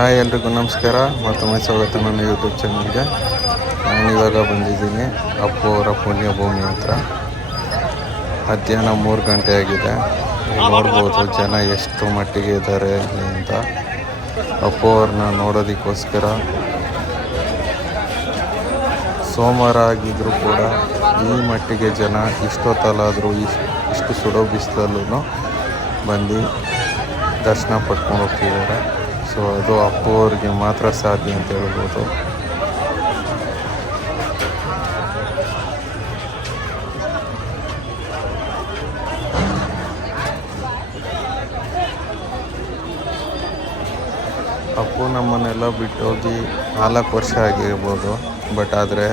Hi ಎಲ್ರಿಗೂ ನಮಸ್ಕಾರ, ಮತ್ತೊಮ್ಮೆ ಸ್ವಾಗತ ನನ್ನ ಯೂಟ್ಯೂಬ್ ಚಾನಲ್ಗೆ. ನಾನಿವಾಗ ಬಂದಿದ್ದೀನಿ ಅಪ್ಪು ಅವರ ಪುಣ್ಯಭೂಮಿ ಹತ್ರ. ಮಧ್ಯಾಹ್ನ 3 ಗಂಟೆ ಆಗಿದೆ. ನೋಡ್ಬೋದು ಜನ ಎಷ್ಟು ಮಟ್ಟಿಗೆ ಇದ್ದಾರೆ ಅಂತ. ಅಪ್ಪು ಅವ್ರನ್ನ ನೋಡೋದಕ್ಕೋಸ್ಕರ ಸೋಮವಾರ ಆಗಿದ್ರೂ ಕೂಡ ಈ ಮಟ್ಟಿಗೆ ಜನ ಇಷ್ಟೊತ್ತಲ್ಲಾದರೂ ಇಷ್ಟು ಸುಡೋ ಬಿಸಿಲಲ್ಲೂ ಬಂದು ದರ್ಶನ ಪಡ್ಕೊಂಡು ಹೋಗ್ತಿದ್ದಾರೆ. ಸೊ ಅದು ಅಪ್ಪು ಅವ್ರಿಗೆ ಮಾತ್ರ ಸಾಧ್ಯ ಅಂತ ಹೇಳ್ಬೋದು. ಅಪ್ಪು ನಮ್ಮನ್ನೆಲ್ಲ ಬಿಟ್ಟೋಗಿ 4 ವರ್ಷ ಆಗಿರ್ಬೋದು. ಬಟ್ ಆದರೆ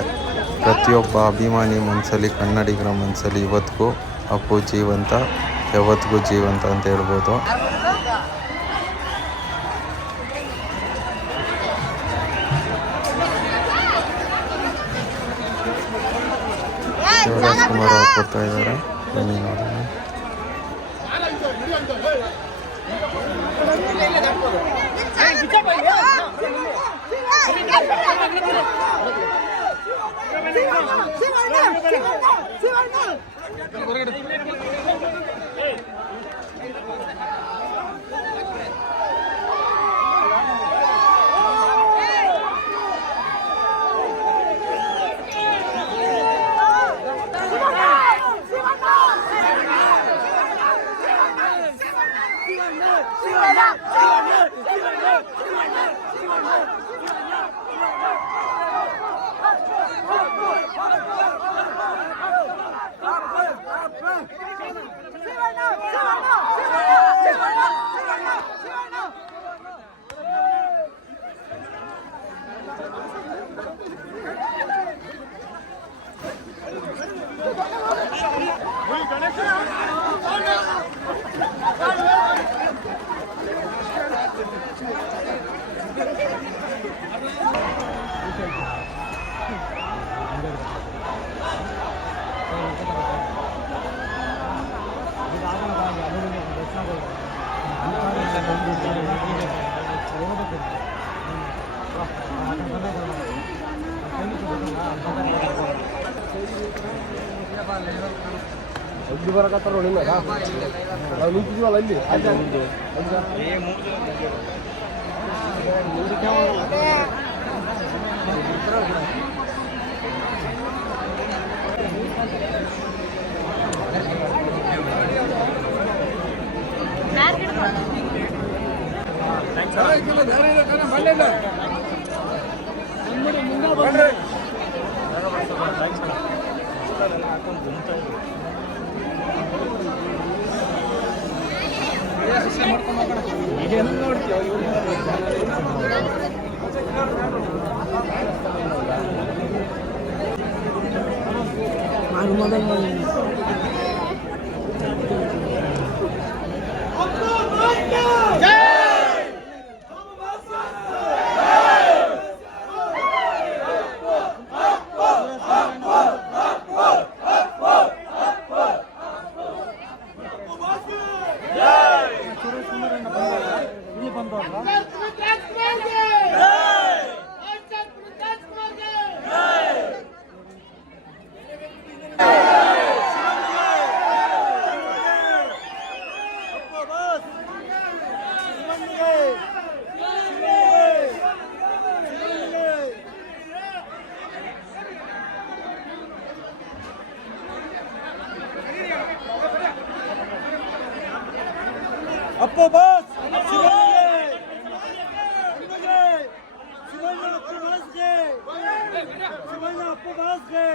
ಪ್ರತಿಯೊಬ್ಬ ಅಭಿಮಾನಿ ಮನಸ್ಸಲ್ಲಿ, ಕನ್ನಡಿಗರ ಮನಸ್ಸಲ್ಲಿ ಇವತ್ತಿಗೂ ಅಪ್ಪು ಜೀವಂತ, ಯಾವತ್ತಿಗೂ ಜೀವಂತ ಅಂತ ಹೇಳ್ಬೋದು. ಶಿವರಾಜ್ಕುಮಾರ್ ಅವ್ರು ಕೊಡ್ತಾ ಇದ್ದಾರೆ, ಬನ್ನಿ ನೋಡೋಣ. ಅಲ್ಲಿ ಬರಕತ್ತಾರ ನೋಡಿ, ನಾವು ನಿಂತಿದ್ವಲ್ಲ ಅಲ್ಲಿ ಅಪ್ಪು ಬಾಸ್ ಅಪ್ಪು ಬಾಸ್ಗೆ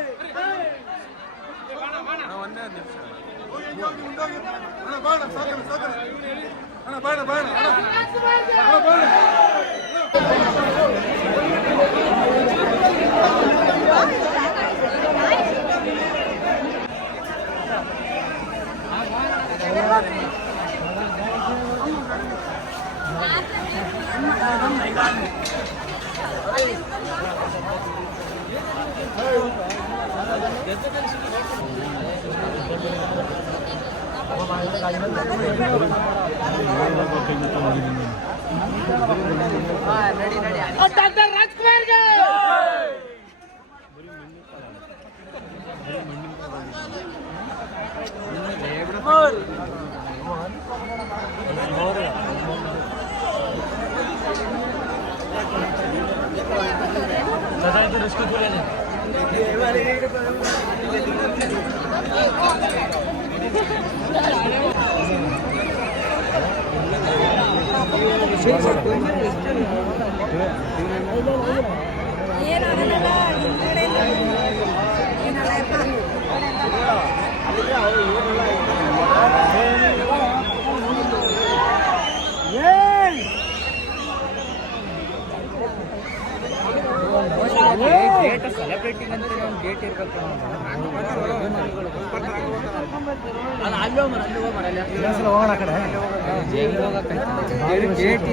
ಡಾಕ್ಟರ್ ರಾಜ್ಕುಮಾರ್ಗೆ ಗೇಟ್ ಸೆಲೆಬ್ರೇಟಿಂಗ್ ಅಂತ ಒಂದು ಗೇಟ್ ಇರ್ಬೇಕು ಹೋಗೋಣ ಕಡೆ ಗೇಟ್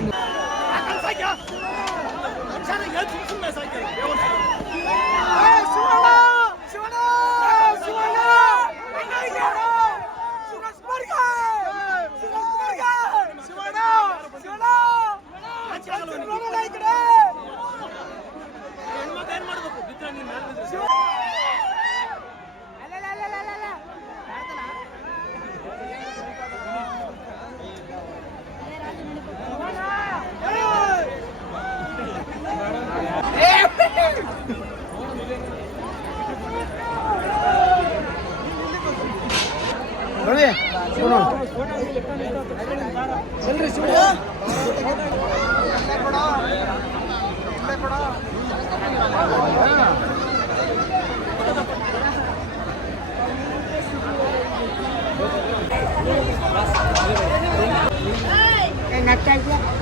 Nak